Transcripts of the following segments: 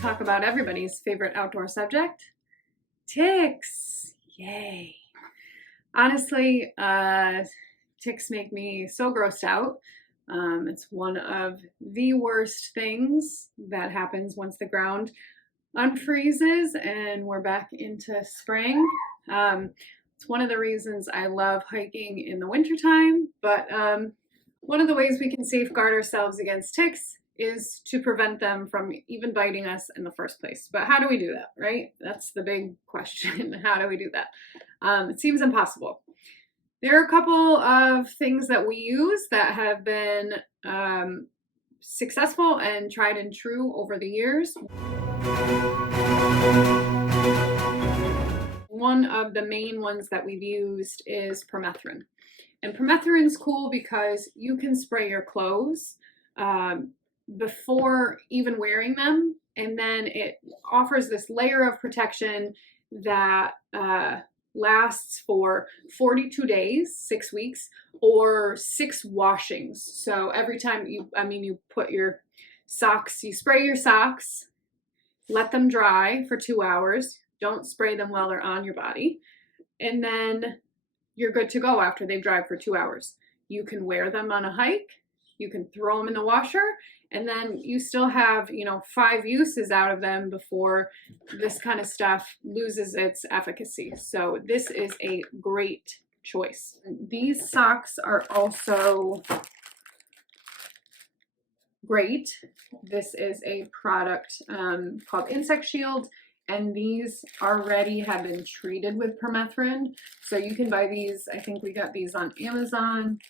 talk about everybody's favorite outdoor subject, ticks. Yay. Honestly, ticks make me so grossed out. It's one of the worst things that happens once the ground unfreezes and we're back into spring. It's one of the reasons I love hiking in the wintertime, but one of the ways we can safeguard ourselves against ticks is to prevent them from even biting us in the first place. But how do we do that, right? That's the big question. How do we do that? It seems impossible. There are a couple of things that we use that have been successful and tried and true over the years. One of the main ones that we've used is permethrin. And permethrin's cool because you can spray your clothes before even wearing them, and then it offers this layer of protection that lasts for 42 days, 6 weeks, or 6 washings. So every time you put your socks, you spray your socks, let them dry for 2 hours. Don't spray them while they're on your body. And then you're good to go after they've dried for 2 hours. You can wear them on a hike. You can throw them in the washer, and then you still have, 5 uses out of them before this kind of stuff loses its efficacy. So this is a great choice. These socks are also great. This is a product called Insect Shield, and these already have been treated with permethrin. So you can buy these. I think we got these on Amazon,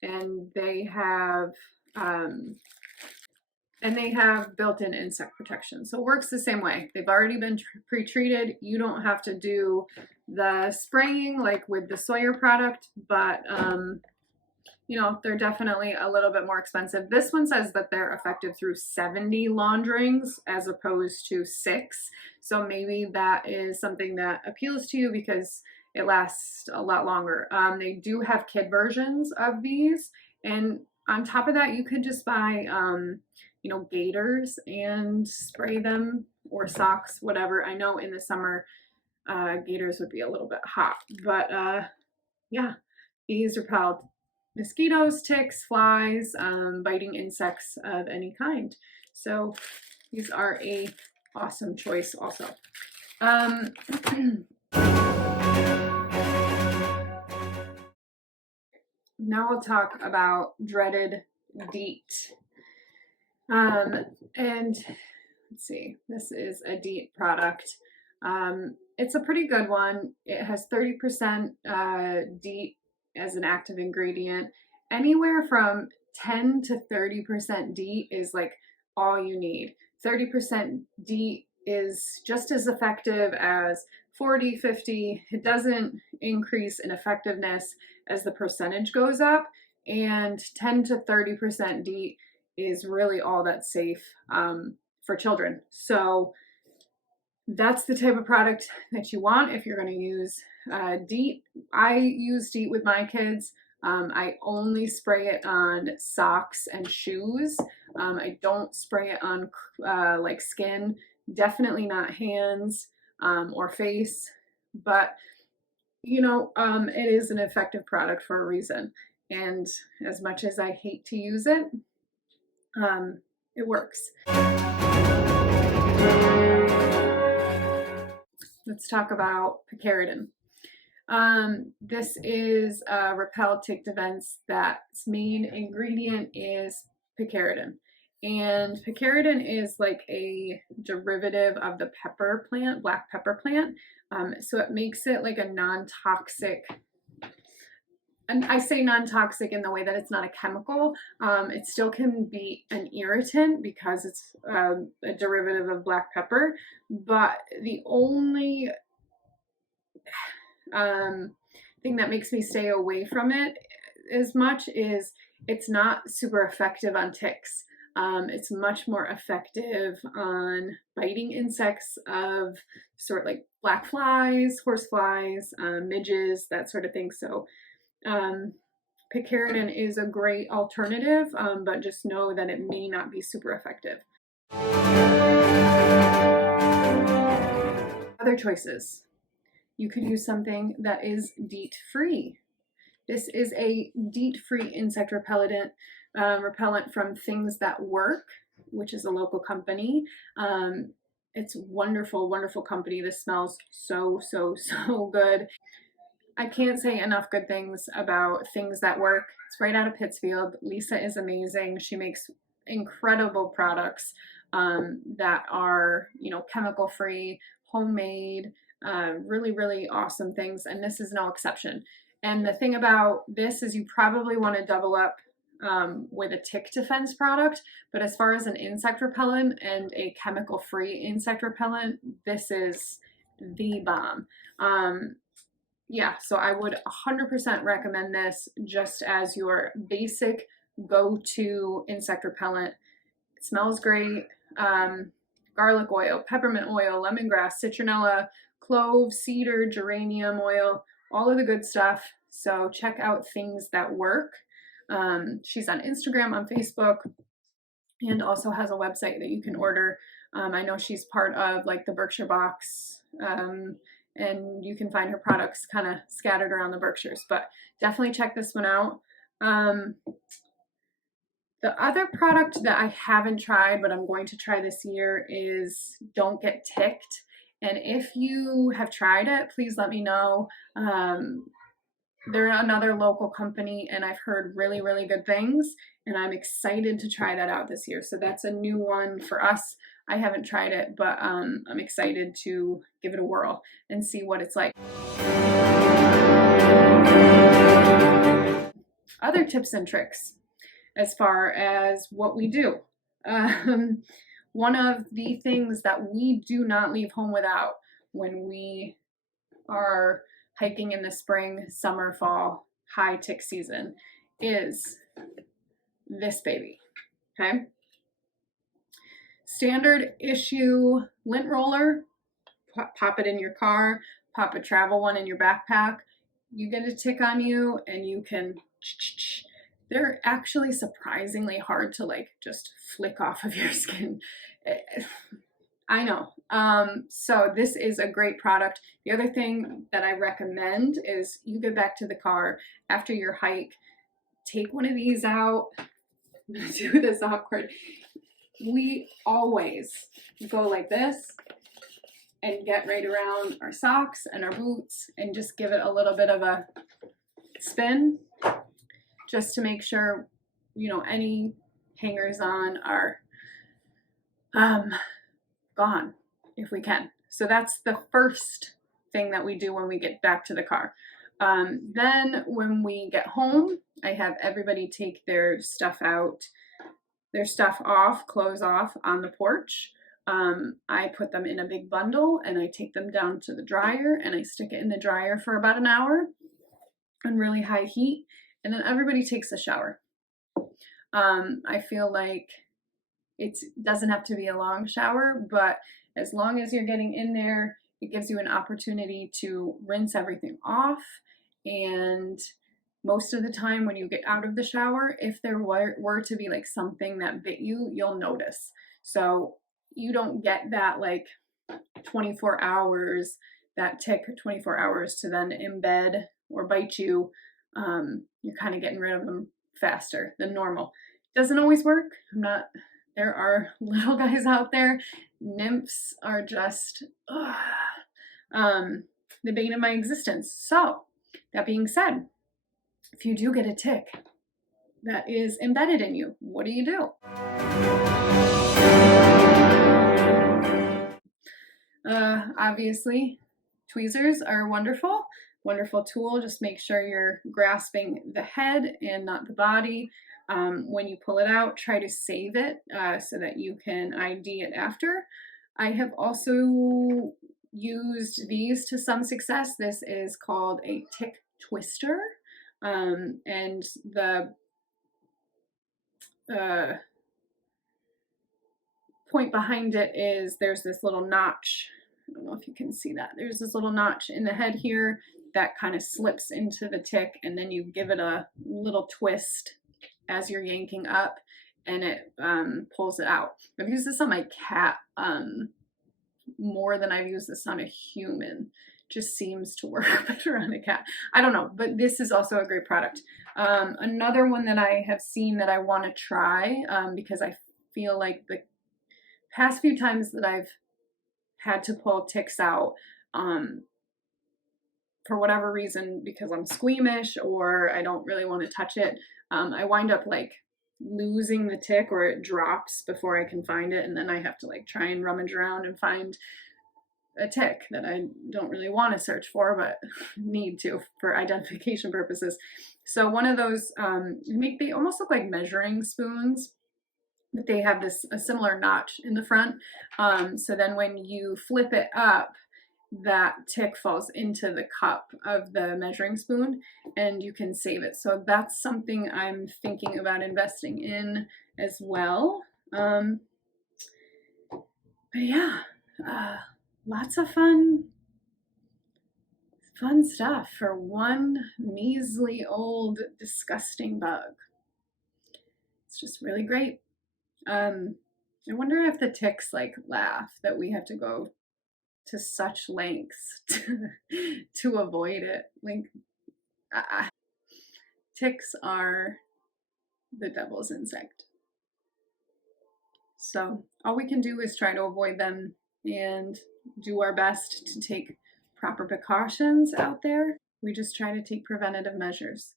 and they have built-in insect protection. So it works the same way. They've already been pre-treated. You don't have to do the spraying like with the Sawyer product, but they're definitely a little bit more expensive. This one says that they're effective through 70 launderings as opposed to 6. So maybe that is something that appeals to you because it lasts a lot longer. They do have kid versions of these. And on top of that, you could just buy, gaiters and spray them, or socks, whatever. I know in the summer, gaiters would be a little bit hot, but yeah, these repel mosquitoes, ticks, flies, biting insects of any kind. So these are a awesome choice also. Now we'll talk about dreaded DEET. And let's see, this is a DEET product. It's a pretty good one. It has 30% DEET as an active ingredient. Anywhere from 10 to 30% DEET is like all you need. 30% DEET is just as effective as 40, 50. It doesn't increase in effectiveness as the percentage goes up, and 10 to 30% DEET is really all that's safe for children. So that's the type of product that you want if you're going to use DEET. I use DEET with my kids. I only spray it on socks and shoes. I don't spray it on like skin, definitely not hands or face, but it is an effective product for a reason. And as much as I hate to use it, it works. Let's talk about Picaridin. This is a repel tick defense that's main ingredient is picaridin. And picaridin is like a derivative of the pepper plant, black pepper plant. So it makes it like a non-toxic, and I say non-toxic in the way that it's not a chemical. It still can be an irritant because it's a derivative of black pepper, but the only thing that makes me stay away from it as much is it's not super effective on ticks. It's much more effective on biting insects of sort like black flies, horse flies, midges, that sort of thing. So picaridin is a great alternative, but just know that it may not be super effective. Other choices. You could use something that is DEET free. This is a DEET-free insect repellent from Things That Work, which is a local company. It's wonderful, wonderful company. This smells so, so, so good. I can't say enough good things about Things That Work. It's right out of Pittsfield. Lisa is amazing. She makes incredible products that are, you know, chemical free, homemade, really, really awesome things. And this is no exception. And the thing about this is you probably want to double up with a tick defense product. But as far as an insect repellent and a chemical free insect repellent, this is the bomb. Yeah, so I would 100% recommend this just as your basic go-to insect repellent. It smells great. Garlic oil, peppermint oil, lemongrass, citronella, clove, cedar, geranium oil, all of the good stuff. So check out Things That Work. She's on Instagram, on Facebook, and also has a website that you can order. I know she's part of like the Berkshire Box, and you can find her products kind of scattered around the Berkshires, but definitely check this one out. The other product that I haven't tried, but I'm going to try this year is Don't Get Ticked. And if you have tried it, please let me know. They're another local company and I've heard really, really good things. And I'm excited to try that out this year. So that's a new one for us. I haven't tried it, but I'm excited to give it a whirl and see what it's like. Other tips and tricks as far as what we do. One of the things that we do not leave home without when we are hiking in the spring, summer, fall, high tick season is this baby, okay? Standard issue lint roller, pop it in your car, pop a travel one in your backpack. You get a tick on you and you can, they're actually surprisingly hard to like just flick off of your skin. I know. So this is a great product. The other thing that I recommend is you get back to the car after your hike, take one of these out. I'm gonna do this awkward. We always go like this and get right around our socks and our boots and just give it a little bit of a spin just to make sure, you know, any hangers on are gone if we can. So that's the first thing that we do when we get back to the car. Then when we get home, I have everybody take their stuff out, their stuff off, clothes off on the porch. I put them in a big bundle and I take them down to the dryer and I stick it in the dryer for about an hour on really high heat. And then everybody takes a shower. I feel like it doesn't have to be a long shower, but as long as you're getting in there, it gives you an opportunity to rinse everything off. And most of the time when you get out of the shower, if there were to be like something that bit you, you'll notice. So you don't get that like 24 hours, that tick 24 hours to then embed or bite you. You're kind of getting rid of them faster than normal. Doesn't always work. There are little guys out there. Nymphs are just the bane of my existence. So that being said, if you do get a tick that is embedded in you, what do you do? Obviously, tweezers are wonderful. Wonderful tool. Just make sure you're grasping the head and not the body. When you pull it out, try to save it so that you can ID it after. I have also used these to some success. This is called a tick twister. And the point behind it is there's this little notch. I don't know if you can see that. There's this little notch in the head here that kind of slips into the tick, and then you give it a little twist as you're yanking up, and it pulls it out. I've used this on my cat more than I've used this on a human. Just seems to work better on a cat. I don't know, but this is also a great product. Another one that I have seen that I want to try because I feel like the past few times that I've had to pull ticks out, for whatever reason, because I'm squeamish or I don't really want to touch it, I wind up like losing the tick, or it drops before I can find it, and then I have to like try and rummage around and find a tick that I don't really want to search for but need to for identification purposes. So one of those, they almost look like measuring spoons, but they have this a similar notch in the front. So then when you flip it up, that tick falls into the cup of the measuring spoon and you can save it. So that's something I'm thinking about investing in as well. But yeah, lots of fun stuff for one measly old disgusting bug. It's just really great. I wonder if the ticks like laugh that we have to go to such lengths to avoid it. Like, ticks are the devil's insect. So all we can do is try to avoid them and do our best to take proper precautions out there. We just try to take preventative measures.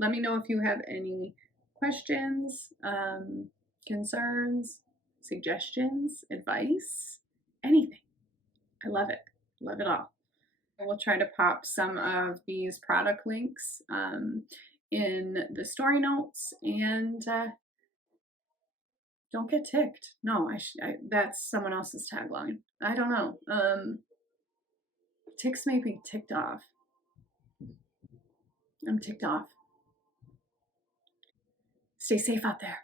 Let me know if you have any questions, concerns, suggestions, advice, anything. I love it. Love it all. I will try to pop some of these product links in the story notes, and don't get ticked. No, that's someone else's tagline. I don't know. Ticks make me ticked off. I'm ticked off. Stay safe out there.